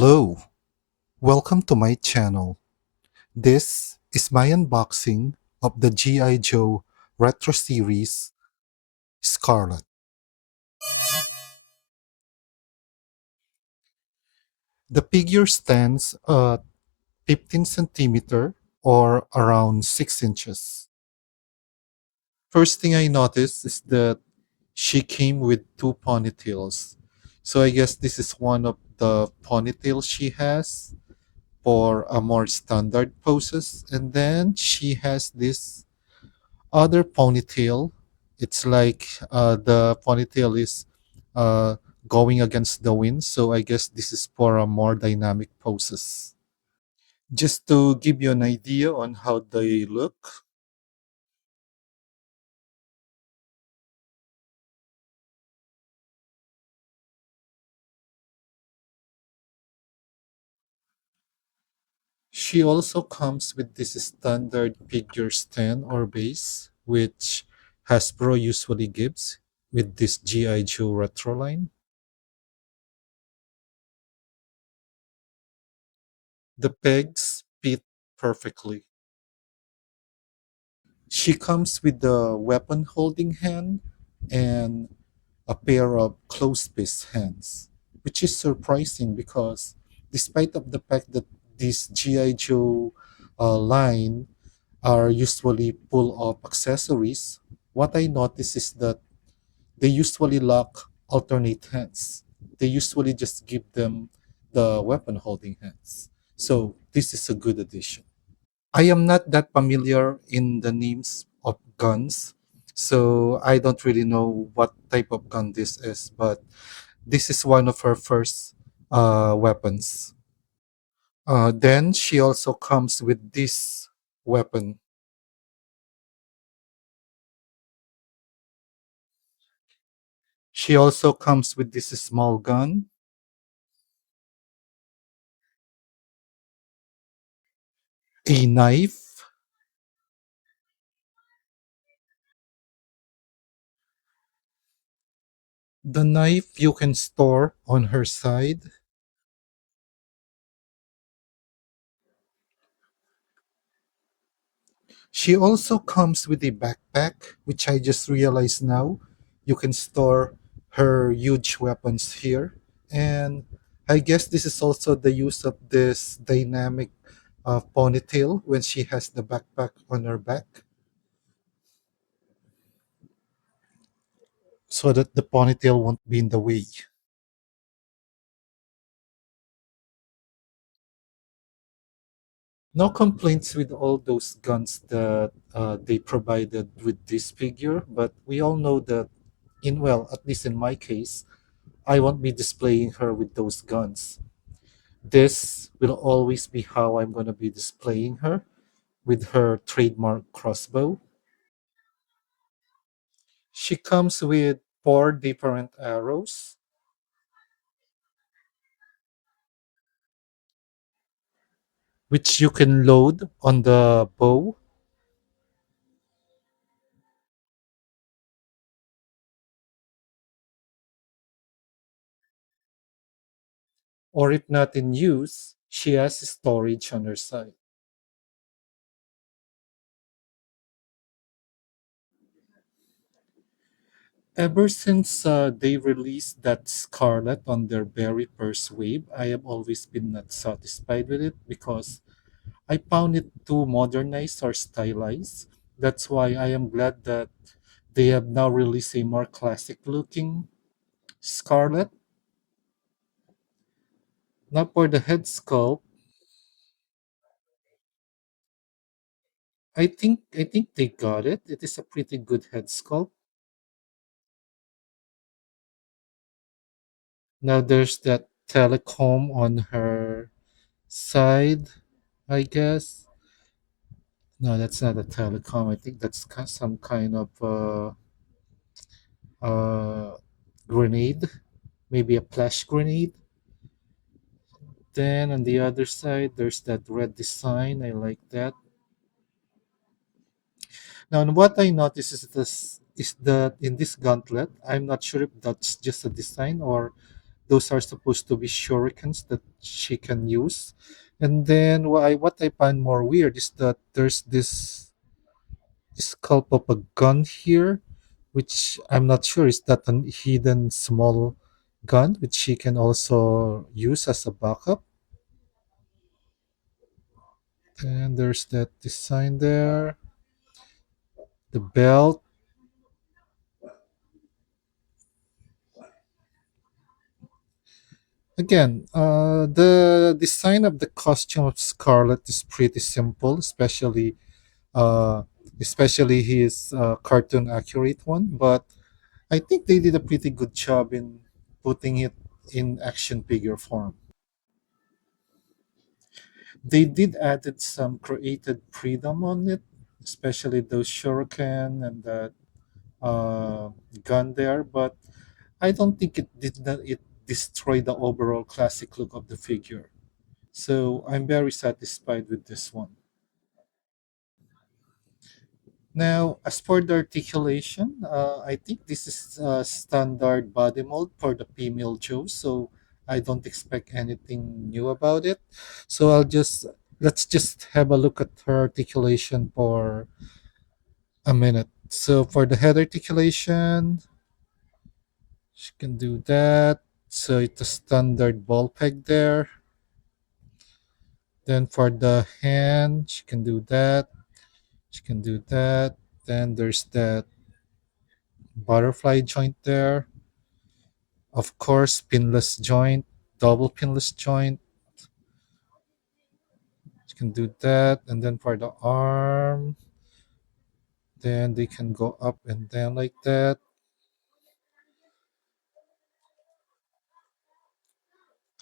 Hello, welcome to my channel. This is my unboxing of the G.I. Joe retro series Scarlett. The figure stands at 15 centimeter or around 6 inches. First thing I noticed is that she came with two ponytails. So I guess this is one of the ponytails she has for a more standard poses. And then she has this other ponytail. It's like the ponytail is uh, going against the wind. So I guess this is for a more dynamic poses. Just to give you an idea on how they look, she also comes with this standard figure stand or base, which Hasbro usually gives with this G.I. Joe retro line. The pegs fit perfectly. She comes with the weapon holding hand and a pair of closed-fist hands, which is surprising because despite of the fact that this GI Joe line are usually full of accessories, what I notice is that they usually lack alternate hands. They usually just give them the weapon holding hands. So this is a good addition. I am not that familiar in the names of guns, so I don't really know what type of gun this is, but this is one of her first weapons. Then she also comes with this weapon. She also comes with this small gun, a knife. The knife you can store on her side. She also comes with a backpack, which I just realized now. You can store her huge weapons here. And I guess this is also the use of this dynamic ponytail when she has the backpack on her back so that the ponytail won't be in the way. No complaints with all those guns that they provided with this figure, but we all know that well, at least in my case, I won't be displaying her with those guns. This will always be how I'm going to be displaying her with her trademark crossbow. She comes with four different arrows, which you can load on the bow, or if not in use, she has storage on her side. Ever since they released that Scarlet on their very first wave, I have always been not satisfied with it because I found it too modernized or stylized. That's why I am glad that they have now released a more classic looking Scarlet. Now for the head sculpt, I think they got it. It is a pretty good head sculpt. Now there's that telecom on her side, I guess. No, that's not a telecom. I think that's some kind of uh, grenade, maybe a flash grenade. Then on the other side, there's that red design. I like that. Now, and what I noticed is that in this gauntlet, I'm not sure if that's just a design or those are supposed to be shurikens that she can use. And then what I find more weird is that there's this scalp of a gun here, which I'm not sure is that a hidden small gun, which she can also use as a backup. And there's that design there, the belt. Again, the design of the costume of Scarlett is pretty simple, uh, especially his cartoon accurate one. But I think they did a pretty good job in putting it in action figure form. They did added some created freedom on it, especially those shuriken and that gun there. But I don't think it destroyed the overall classic look of the figure. So I'm very satisfied with this one. Now, as for the articulation, I think this is a standard body mold for the female Joe, so I don't expect anything new about it. So let's just have a look at her articulation for a minute. So for the head articulation, she can do that. So it's a standard ball peg there. Then for the hand, she can do that. She can do that. Then there's that butterfly joint there. Of course, pinless joint, double pinless joint. You can do that. And then for the arm, then they can go up and down like that.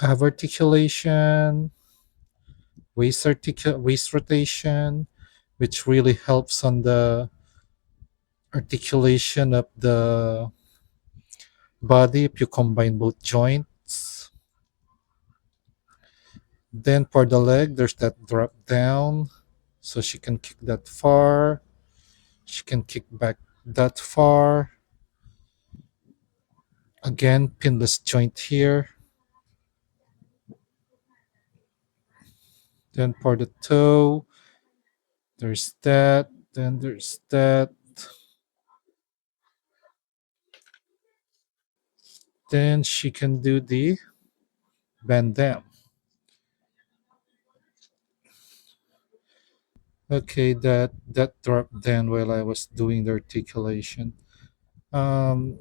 Have articulation, waist rotation, which really helps on the articulation of the body if you combine both joints. Then for the leg, there's that drop down, so she can kick that far. She can kick back that far. Again, pinless joint here. Then for the toe, there's that. Then there's that. Then she can do the bandam. Okay, that dropped down while I was doing the articulation. Um,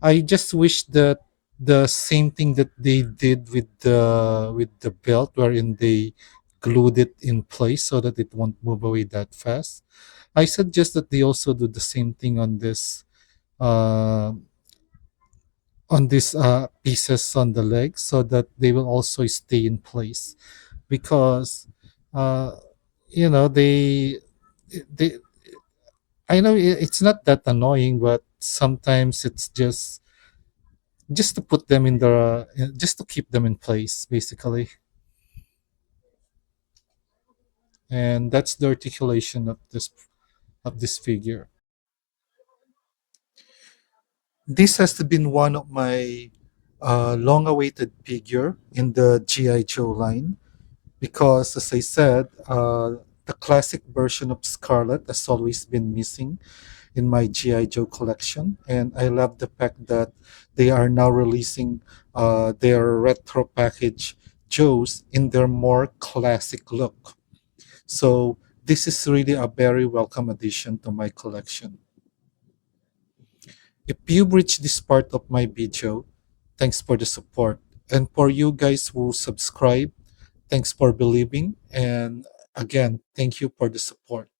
I just wish that the same thing that they did with the belt, wherein they glued it in place so that it won't move away that fast. I suggest that they also do the same thing uh, on these pieces on the legs so that they will also stay in place because uh, you know they I know it's not that annoying, but sometimes it's just to put them in the just to keep them in place basically, and that's the articulation of this figure. This has been one of my long-awaited figure in the GI Joe line because, as I said, the classic version of Scarlet has always been missing in my GI Joe collection, and I love the fact that they are now releasing their retro package Joes in their more classic look. So this is really a very welcome addition to my collection. If you've reached this part of my video, thanks for the support. And for you guys who subscribe, thanks for believing. And again, thank you for the support.